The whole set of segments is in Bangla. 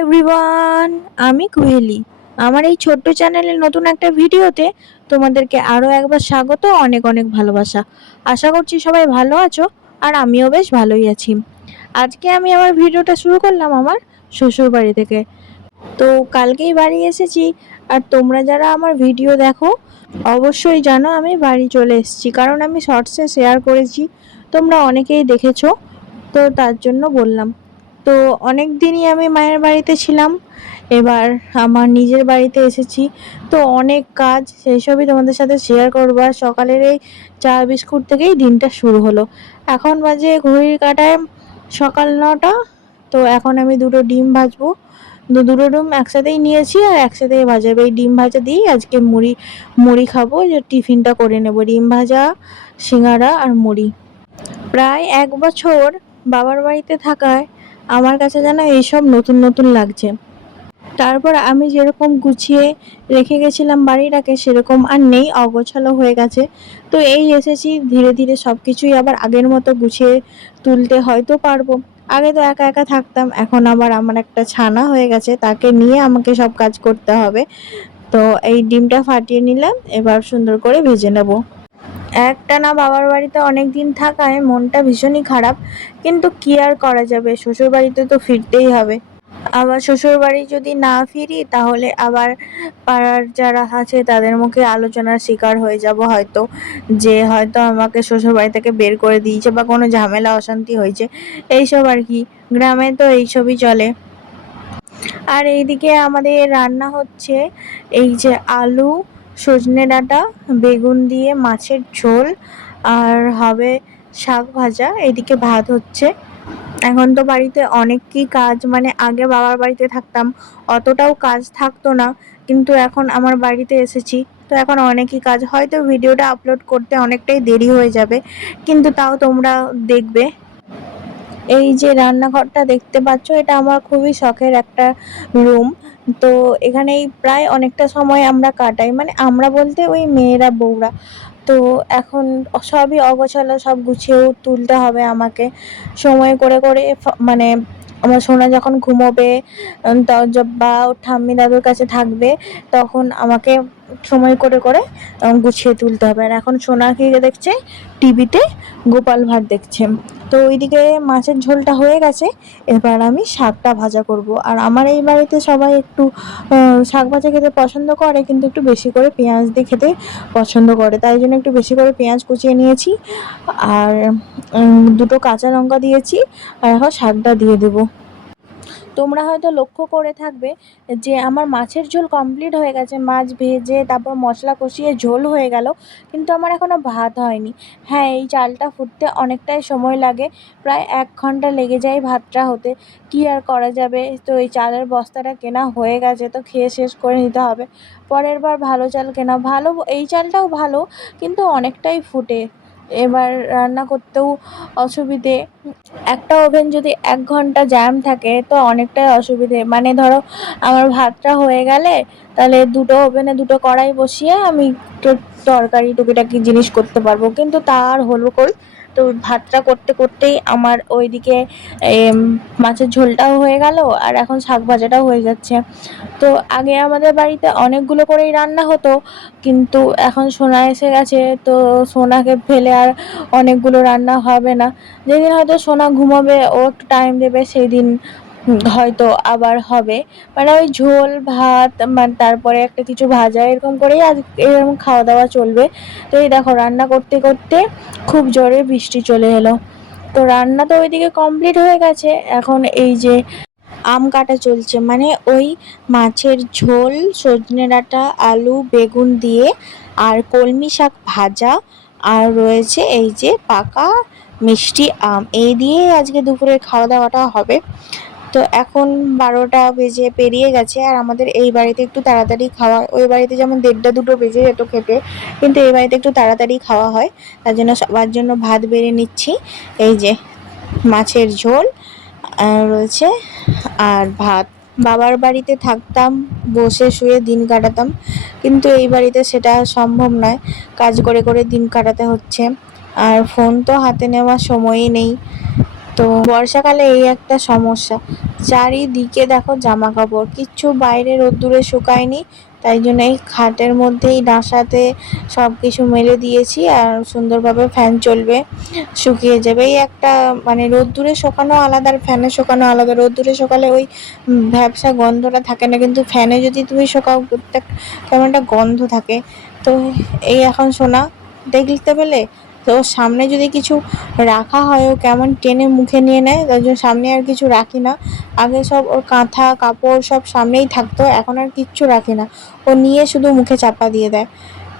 এভরিওয়ান আমি কুহেলি। আমার এই ছোট্ট চ্যানেলের নতুন একটা ভিডিওতে তোমাদেরকে আরও একবার স্বাগত, অনেক অনেক ভালোবাসা। আশা করছি সবাই ভালো আছো, আর আমিও বেশ ভালোই আছি। আজকে আমি আমার ভিডিওটা শুরু করলাম আমার শ্বশুর বাড়ি থেকে। তো কালকেই বাড়ি এসেছি, আর তোমরা যারা আমার ভিডিও দেখো, অবশ্যই জানো আমি বাড়ি চলে এসেছি। কারণ আমি শর্টসে শেয়ার করেছি, তোমরা অনেকেই দেখেছ, তো তার জন্য বললাম। তো অনেক দিনই আমি মায়ের বাড়িতে ছিলাম। এবার আমার নিজের বাড়িতে এসেছি। তো অনেক কাজ সেই সবই তোমাদের সাথে শেয়ার করব। আর সকালের এই চা বিস্কুট থেকেই দিনটা শুরু হলো। এখন বাজে ঘড়ির কাটায় সকাল নটা। তো এখন আমি দুটো ডিম ভাজবো। দু দুটো ডিম একসাথেই নিয়েছি আর একসাথেই ভাজাবো। এই ডিম ভাজা দিয়েই আজকে মুড়ি মুড়ি খাব। যে টিফিনটা করে নেব। ডিম ভাজা, সিঙ্গারা আর মুড়ি। প্রায় এক বছর বাবার বাড়িতে থাকায় আমার কাছে যেন এইসব নতুন নতুন লাগছে। তারপর আমি যেরকম গুছিয়ে রেখে গেছিলাম বাড়িটাকে, সেরকম আর নেই, অগোছালো হয়ে গেছে। তো এই এসেছি, ধীরে ধীরে সব কিছুই আবার আগের মতো গুছিয়ে তুলতে হয়তো পারব। আগে তো একা একা থাকতাম, এখন আবার আমার একটা ছানা হয়ে গেছে, তাকে নিয়ে আমাকে সব কাজ করতে হবে। তো এই ডিমটা ফাটিয়ে নিলাম, এবার সুন্দর করে ভেজে নেব। একটানা বাবার বাড়িতে অনেক দিন থাকায় মনটা ভীষণই খারাপ, কিন্তু কি আর করা যাবে? শ্বশুর বাড়িতে তো ফিরতেই হবে। আবার শ্বশুর বাড়ি যদি না ফিরি, তাহলে আবার পাড়ার যারা আছে, তাদের মুখে আলোচনার শিকার হয়ে যাব হয়তো। যে হয়তো আমাকে শ্বশুর বাড়ি থেকে বের করে দিয়েছে বা কোনো ঝামেলা, অশান্তি হয়েছে, এইসব আর কি। গ্রামে তো এইসবই চলে। আর এইদিকে আমাদের রান্না হচ্ছে এই যে আলু সজনে ডাঁটা, বেগুন দিয়ে মাছের ঝোল, আর হবে শাক ভাজা। এদিকে ভাত হচ্ছে। এখন তো বাড়িতে অনেক কি কাজ মানে আগে বাবার বাড়িতে থাকতাম, অতটাও কাজ থাকতো না। কিন্তু এখন আমার বাড়িতে এসেছি, তো এখন অনেকই কাজ। হয়তো ভিডিওটা আপলোড করতে অনেকটাই দেরি হয়ে যাবে, কিন্তু তাও তোমরা দেখবে। এই যে রান্নাঘরটা দেখতে পাচ্ছ, এটা আমার খুবই শখের একটা রুম তো এখানেই প্রায় অনেকটা সময় আমরা কাটাই। মানে আমরা বলতে ওই মেয়েরা, বউরা। তো এখন সবই অগোছালো, সব গুছিয়েও তুলতে হবে আমাকে। সময় করে করে মানে আমার সোনা যখন ঘুমোবে বা ঠাম্মি দাদুর কাছে থাকবে, তখন আমাকে সময় করে করে গুছিয়ে তুলতে হবে। আর এখন সোনা কি দেখছে টিভিতে গোপাল ভাঁড় দেখছে। তো ওইদিকে মাছের ঝোলটা হয়ে গেছে, এবার আমি শাকটা ভাজা করব। আর আমার এই বাড়িতে সবাই একটু শাক ভাজা খেতে পছন্দ করে, কিন্তু একটু বেশি করে পেঁয়াজ দিয়ে খেতে পছন্দ করে। তাই জন্য একটু বেশি করে পেঁয়াজ কুচিয়ে নিয়েছি। আর দুটো কাঁচা লঙ্কা দিয়েছি। আর এখন শাকটা দিয়ে দেবো। তোমরা হয়তো লক্ষ্য করে থাকবে যে আমার মাছের ঝোল কমপ্লিট হয়ে গেছে, মাছ ভেজে তারপর মশলা কষিয়ে ঝোল হয়ে গেল, কিন্তু আমার এখনও ভাত হয়নি। হ্যাঁ এই চালটা ফুটতে অনেকটাই সময় লাগে, প্রায় এক ঘণ্টা লেগে যায় ভাতটা হতে। কি আর করা যাবে? তো এই চালের বস্তাটা কেনা হয়ে গেছে, তো খেয়ে শেষ করে নিতে হবে। পরের বার ভালো চাল কেনা ভালো, এই চালটাও ভালো, কিন্তু অনেকটাই ফুটে। এবার রান্না করতেও অসুবিধে। একটা ওভেন যদি এক ঘণ্টা জ্যাম থাকে তো অনেকটাই অসুবিধে। মানে ধরো আমার ভাতটা হয়ে গেলে তাহলে দুটো ওভেনে দুটো কড়াই বসিয়ে আমি তরকারি টুকিটাকি জিনিস করতে পারব। কিন্তু তা আর হলো কই তো ভাতটা করতে করতেই আমার ওইদিকে মাছের ঝোলটাও হয়ে গেল আর এখন শাক ভাজাটাও হয়ে যাচ্ছে। তো আগে আমাদের বাড়িতে অনেকগুলো করেই রান্না হতো, কিন্তু এখন সোনা এসে গেছে, তো সোনাকে ফেলে আর অনেকগুলো রান্না হবে না। যেদিন হয়তো সোনা ঘুমাবে ও একটু টাইম দেবে সেই দিন হয়তো আবার হবে। মানে ওই ঝোল, ভাত মানে তারপরে একটা কিছু ভাজা, এরকম করেই আজ এরকম খাওয়া দাওয়া চলবে। তো এই দেখো, রান্না করতে করতে খুব জোরে বৃষ্টি চলে এলো। তো রান্না তো ওইদিকে কমপ্লিট হয়ে গেছে। এখন এই যে আম কাটা চলছে মানে ওই মাছের ঝোল, সজনে ডাঁটা, আলু, বেগুন দিয়ে, আর কলমি শাক ভাজা, আর রয়েছে এই যে পাকা মিষ্টি আম। এই দিয়ে আজকে দুপুরের খাওয়া দাওয়াটা হবে। তো এখন বারোটা বেজে পেরিয়ে গেছে আর আমাদের এই বাড়িতে একটু তাড়াতাড়ি খাওয়া, ওই বাড়িতে যেমন দেড়টা দুটো বেজে যেত খেতে, কিন্তু এই বাড়িতে একটু তাড়াতাড়ি খাওয়া হয়। তার জন্য সবার জন্য ভাত বেড়ে নিচ্ছি। এই যে মাছের ঝোল রয়েছে, আর ভাত। বাবার বাড়িতে থাকতাম, বসে শুয়ে দিন কাটাতাম, কিন্তু এই বাড়িতে সেটা সম্ভব নয়। কাজ করে করে দিন কাটাতে হচ্ছে। আর ফোন তো হাতে নেওয়ার সময়ই নেই। তো বর্ষাকালে এই একটা সমস্যা। চারিদিকে দেখো জামা কাপড় কিচ্ছু বাইরে রোদ্দুরে শুকায়নি, তাই জন্য এই খাটের মধ্যেই ডাঁসাতে সব কিছু মেলে দিয়েছি আর সুন্দরভাবে ফ্যান চলবে, শুকিয়ে যাবে। এই একটা মানে রোদ্দুরে শুকানো আলাদা আর ফ্যানে শুকানো আলাদা। রোদ্দুরে শুকালে ওই ভ্যাবসা গন্ধটা থাকে না, কিন্তু ফ্যানে যদি তুমি শোকাও একটা কেমন একটা গন্ধ থাকে। তো এই এখন শোনা, দেখতে পেলে? তো সামনে যদি কিছু রাখা হয়, ও কেমন টেনে মুখে নিয়ে নেয় তাই জন্য সামনে আর কিছু রাখি না। আগে সব ওর কাঁথা, কাপড় সব সামনেই থাকতো, এখন আর কিচ্ছু রাখি না। ও নিয়ে শুধু মুখে চাপা দিয়ে দেয়।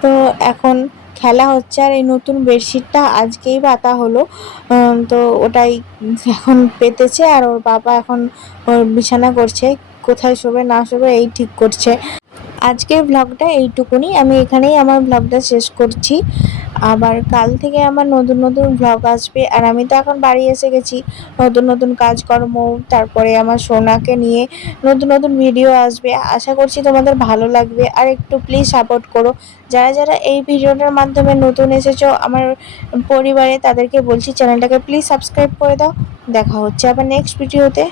তো এখন খেলা হচ্ছে আর এই নতুন বেডশিটটা আজকেই পাতা হলো। তো ওটাই এখন পেতেছে আর ওর বাবা এখন ওর বিছানা করছে। কোথায় শোবে, না শোবে, এই ঠিক করছে। আজকের ব্লগটা এইটুকুনি। আমি এখানেই আমার ব্লগটা শেষ করছি। আবার কাল থেকে আমার নতুন নতুন ব্লগ আসবে আর আমি তো এখন বাড়ি এসে গেছি। নতুন নতুন কাজকর্ম, তারপরে আমার সোনাকে নিয়ে নতুন নতুন ভিডিও আসবে। আশা করছি তোমাদের ভালো লাগবে। আর একটু প্লিজ সাপোর্ট করো। যারা যারা এই ভিডিওটার মাধ্যমে নতুন এসেছ, আমার পরিবারে তাদেরকে বলছি, চ্যানেলটাকে প্লিজ সাবস্ক্রাইব করে দাও। দেখা হচ্ছে আবার নেক্সট ভিডিওতে